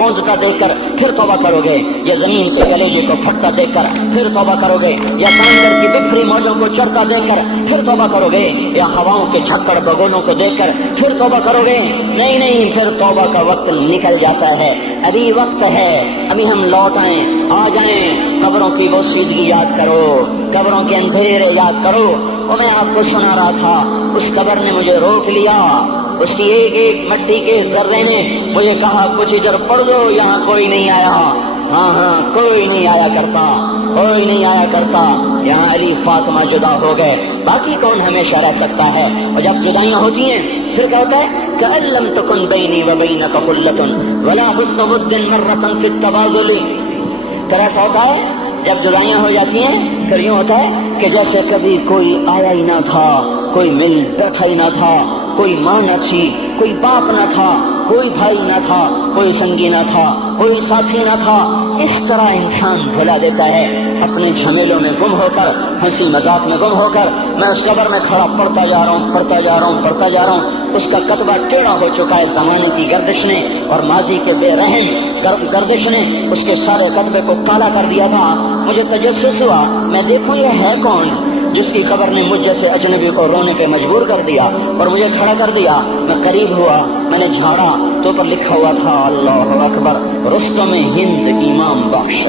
कौंधता देखकर फिर तौबा करोगे, या जमीन के कलेजे को फटता देखकर फिर तौबा करोगे, या समंदर की बिखरी मौजों को चढ़ता देखकर फिर तौबा करोगे, या हवाओं के झक्कड़ बगोलों को देखकर फिर तौबा करोगे? नहीं नहीं, फिर तौबा का वक्त निकल जाता है। अभी वक्त है, अभी हम लौट आए, आ जाएं। कब्रों की वो सीधगी याद करो, कब्रों के अंधेरे याद करो। और मैं आपको सुना रहा था, उस कब्र ने मुझे रोक लिया, उसकी एक एक मट्टी के जर्रे ने मुझे कहा कुछ इधर पढ़ दो, यहाँ कोई नहीं आया। हाँ हाँ, कोई नहीं आया करता, कोई नहीं आया करता। यहाँ अली फातिमा जुदा हो गए, बाकी कौन हमेशा रह सकता है? और जब जुदाइयाँ होती हैं फिर क्या होता है? कअल्लम तकुन बैनी व बैनक खुल्लतुन वला हुस्न मुद्दिन मर्रतन फित तबादुली। फिर ऐसा होता है जब जुदाइयाँ हो जाती हैं, फिर यूँ होता है कि जैसे कभी कोई आया ही ना था, कोई मिल बैठा ही ना था, कोई माँ न थी, कोई बाप न था, कोई भाई न था, कोई संगी न था, कोई साथी न था। इस तरह इंसान भुला देता है, अपने झमेलों में गुम होकर, हंसी मजाक में गुम होकर। मैं उस कब्र में खड़ा पढ़ता जा रहा हूँ, पढ़ता जा रहा हूँ, पढ़ता जा रहा हूँ। उसका कतबा टेढ़ा हो चुका है जमाने की गर्दिश ने और माजी के बेरहम गर्दिश ने उसके सारे कतबे को काला कर दिया था। मुझे तजस्सुस हुआ, मैं देखूं ये है कौन जिसकी खबर ने मुझ जैसे अजनबी को रोने पे मजबूर कर दिया और मुझे खड़ा कर दिया। मैं करीब हुआ, मैंने झाड़ा तो पर लिखा हुआ था अल्लाह अकबर, रुस्तम हिंद इमाम बख्श।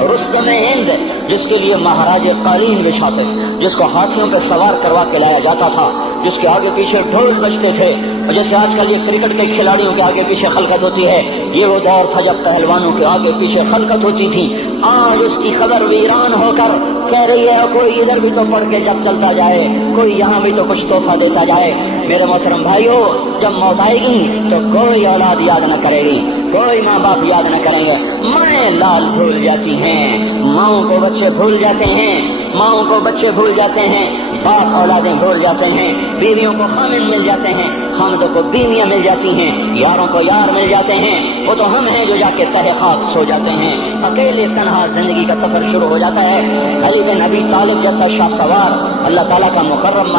रुस्तम हिंद, जिसके लिए महाराज कालीन बिछाते, जिसको हाथियों पे सवार करवा के लाया जाता था, जिसके आगे पीछे ढोल बजते थे। और जैसे आजकल ये क्रिकेट के खिलाड़ियों के आगे पीछे खलकत होती है, ये वो दौर था जब पहलवानों के आगे पीछे खलकत होती थी। आज उसकी खबर वीरान होकर कह रही है कोई इधर भी तो पढ़ के जब चलता जाए, कोई यहाँ भी तो कुछ तोहफा देता जाए। मेरे मोहतरम भाइयों, जब मौत आएगी तो कोई औलाद याद न करेगी, कोई माँ बाप याद न करेंगे। माएँ लाल भूल जाती हैं, माओं को बच्चे भूल जाते हैं, माओं को बच्चे भूल जाते हैं, बाप औलादें भूल जाते हैं, बीवियों को खामिन मिल जाते हैं, खामदों को बीवियां मिल जाती हैं, यारों को यार मिल जाते हैं। वो तो हम हैं जो जाके तहे खाक सो जाते हैं। अकेले तन्हा जिंदगी का सफर शुरू हो जाता है। अली बिन अबी तालिब जैसा शाह सवार, अल्लाह ताला का मुकर्रम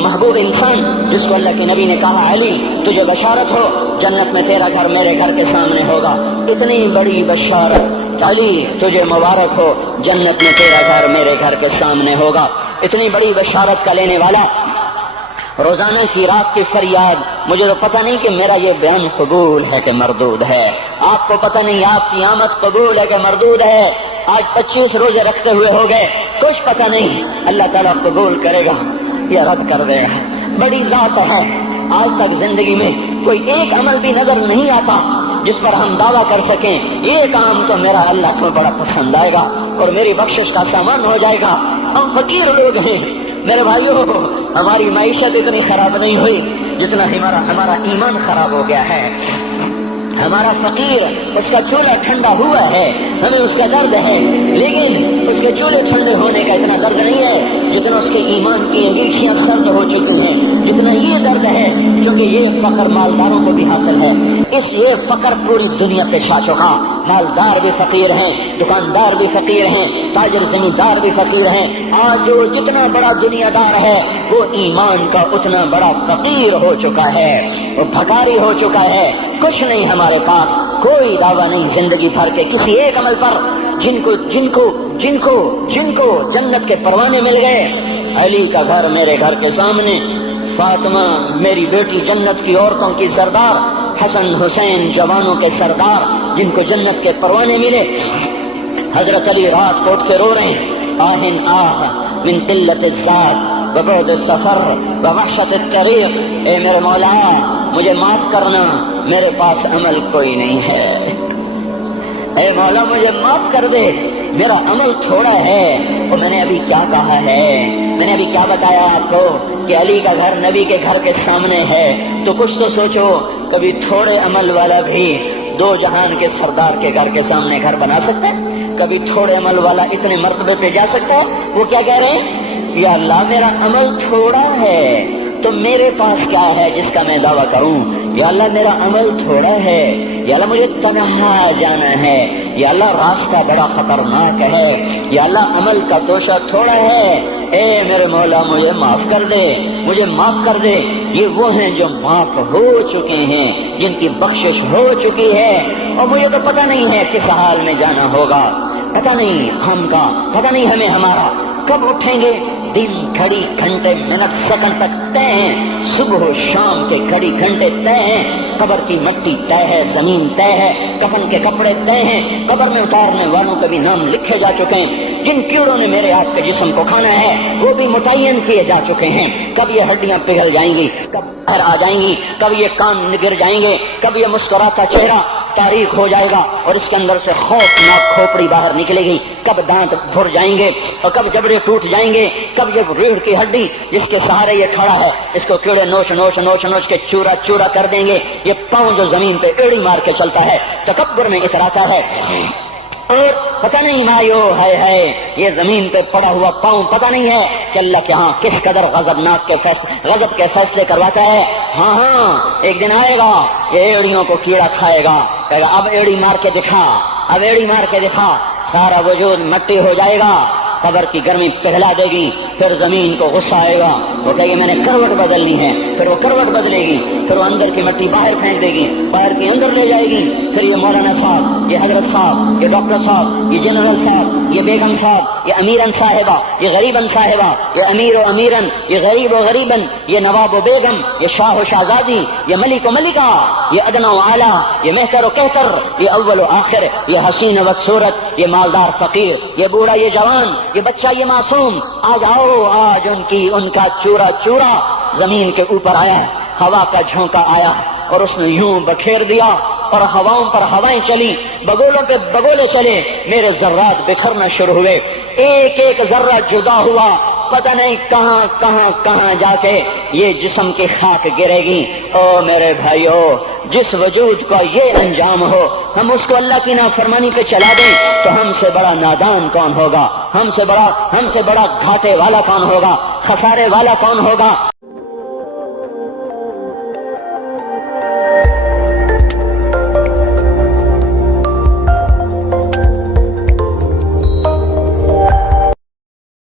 महबूब इंसान, जिसको अल्लाह के नबी ने कहा अली तुझे बशारत हो, जन्नत में तेरा घर मेरे घर के सामने होगा। इतनी बड़ी बशारत, अली तुझे मुबारक हो, जन्नत में तेरा घर मेरे घर के सामने होगा। इतनी बड़ी बशारत का लेने वाला, रोजाना की रात की फरियाद, मुझे तो पता नहीं कि मेरा ये बयान कबूल है कि मरदूद है। आपको पता नहीं आपकी आमद कबूल है कि मरदूद है। आज 25 रोजे रखते हुए हो गए, कुछ पता नहीं अल्लाह ताला कबूल करेगा या रद्द कर देगा। बड़ी जात है, आज तक जिंदगी में कोई एक अमल भी नजर नहीं आता जिस पर हम दावा कर सकें ये काम तो मेरा अल्लाह को बड़ा पसंद आएगा और मेरी बख्शिश का सामान हो जाएगा। हम फकीर लोग हैं मेरे भाइयों, हमारी मईशत इतनी खराब नहीं हुई जितना हमारा ईमान खराब हो गया है। हमारा फकीर, उसका चूल्हा ठंडा हुआ है, हमें उसका दर्द है, लेकिन उसके चूल्हे ठंडे होने का इतना दर्द नहीं है जितना उसके ईमान की अंगीठियां सर्द हो चुकी हैं, जितना ये दर्द है, क्योंकि ये फकर मालदारों को भी हासिल है। ये फकर पूरी दुनिया पे छा चुका। मालदार भी फकीर हैं, दुकानदार भी फकीर हैं, ताजर जमींदार भी फकीर हैं। आज जो जितना बड़ा दुनियादार है वो ईमान का उतना बड़ा फकीर हो चुका है, वो भकारी हो चुका है। कुछ नहीं हमारे पास, कोई दावा नहीं जिंदगी भर के किसी एक अमल पर। जिनको जिनको जिनको जिनको जन्नत के परवाने मिल गए, अली का घर मेरे घर के सामने, फातिमा मेरी बेटी जन्नत की औरतों की सरदार, हसन हुसैन जवानों के सरदार, जिनको जन्नत के परवाने मिले। हजरत अली रात को उठ के रो रहे हैं, आहिन आह मिन किल्लत ज़ात व बुअद सफर व वहशत तरीक़, ए मेरे मौला मुझे माफ करना, मेरे पास अमल कोई नहीं है। ए मौला मुझे माफ कर दे, मेरा अमल थोड़ा है। और मैंने अभी क्या कहा है, मैंने अभी क्या बताया आपको कि अली का घर नबी के घर के सामने है, तो कुछ तो सोचो। कभी थोड़े अमल वाला भी दो जहान के सरदार के घर के सामने घर बना सकता है? कभी थोड़े अमल वाला इतने मर्तबे पे जा सकता है? वो क्या कह रहे हैं, या अल्लाह मेरा अमल थोड़ा है तो मेरे पास क्या है जिसका मैं दावा करूं? या अल्लाह मेरा अमल थोड़ा है یا اللہ مجھے تنہا جانا ہے، یا اللہ راستہ بڑا خطرناک ہے، یا اللہ عمل کا توشہ تھوڑا ہے، اے میرے مولا مجھے معاف کر دے، مجھے معاف کر دے۔ یہ وہ ہیں جو معاف ہو چکے ہیں، جن کی بخشش ہو چکی ہے، اور مجھے تو پتہ نہیں ہے کس حال میں جانا ہوگا، پتہ نہیں ہم کا، پتہ نہیں ہمیں ہمارا کب اٹھیں گے۔ دن گھڑی گھنٹے منٹ سیکنڈ تک طے ہیں، صبح و شام کے گھڑی گھنٹے طے ہیں، قبر کی مٹی طے ہے، زمین طے ہے، کفن کے کپڑے طے ہیں، قبر میں اتارنے والوں کے بھی نام لکھے جا چکے ہیں، جن کیڑوں نے میرے آپ کے جسم کو کھانا ہے وہ بھی متعین کیے جا چکے ہیں، کب یہ ہڈیاں پگھل جائیں گی، کب باہر آ جائیں گی، کب یہ کان گر جائیں گے، کب یہ مسکراتا چہرہ تاریخ ہو جائے گا اور اس کے اندر سے خوفناک کھوپڑی باہر نکلے گی، کب دانت بھر جائیں گے اور کب جبڑے ٹوٹ جائیں گے، کب یہ ریڑھ کی ہڈی جس کے سہارے یہ کھڑا ہے اس کو کیڑے نوچ نوچ نوچ نوچ کے چورا چورا کر دیں گے، یہ پاؤں جو زمین پہ ایڑی مار کے چلتا ہے تکبر میں اتراتا ہے، اور پتہ نہیں مایو ہے یہ زمین پہ پڑا ہوا پاؤں پتہ نہیں ہے کہ اللہ کے ہاں کس قدر غضب کے فیصلے کرواتا ہے۔ ہاں ایک دن آئے گا یہ ایڑیوں کو کیڑا کھائے گا، کہے گا اب ایڑی مار کے دکھا، اب ایڑی مار کے دکھا، سارا وجود مٹی ہو جائے گا، قبر کی گرمی پگھلا دے گی، پھر زمین کو غصہ آئے گا، وہ کہے گی میں نے کروٹ بدلنی ہے، پھر وہ کروٹ بدلے گی، پھر وہ اندر کی مٹی باہر پھینک دے گی، باہر کی اندر لے جائے گی، پھر یہ مولانا صاحب، یہ حضرت صاحب، یہ ڈاکٹر صاحب، یہ جنرل صاحب، یہ بیگم صاحب، یہ امیرن صاحبہ، یہ غریبن صاحبہ، یہ امیر و امیرن، یہ غریب و غریبن، یہ نواب و بیگم، یہ شاہ و شہزادی، یہ ملک و ملکہ، یہ ادنا و اعلیٰ، یہ مہتر و کہتر، یہ اول و آخر، یہ حسین و صورت، یہ مالدار فقیر، یہ بوڑھا یہ جوان، یہ بچہ یہ معصوم، آج آؤ، آج ان کا چورا چورا زمین کے اوپر آیا، ہوا کا جھونکا آیا اور اس نے یوں بکھیر دیا اور ہواؤں پر ہوائیں چلی، بگولوں پہ بگولے چلے، میرے ذرات بکھرنا شروع ہوئے، ایک ایک ذرہ جدا ہوا، پتہ نہیں کہاں کہاں کہاں جا کے یہ جسم کی خاک گرے گی۔ او میرے بھائیو، جس وجود کا یہ انجام ہو، ہم اس کو اللہ کی نافرمانی پہ چلا دیں تو ہم سے بڑا نادان کون ہوگا، ہم سے بڑا گھاٹے والا کون ہوگا، خسارے والا کون ہوگا۔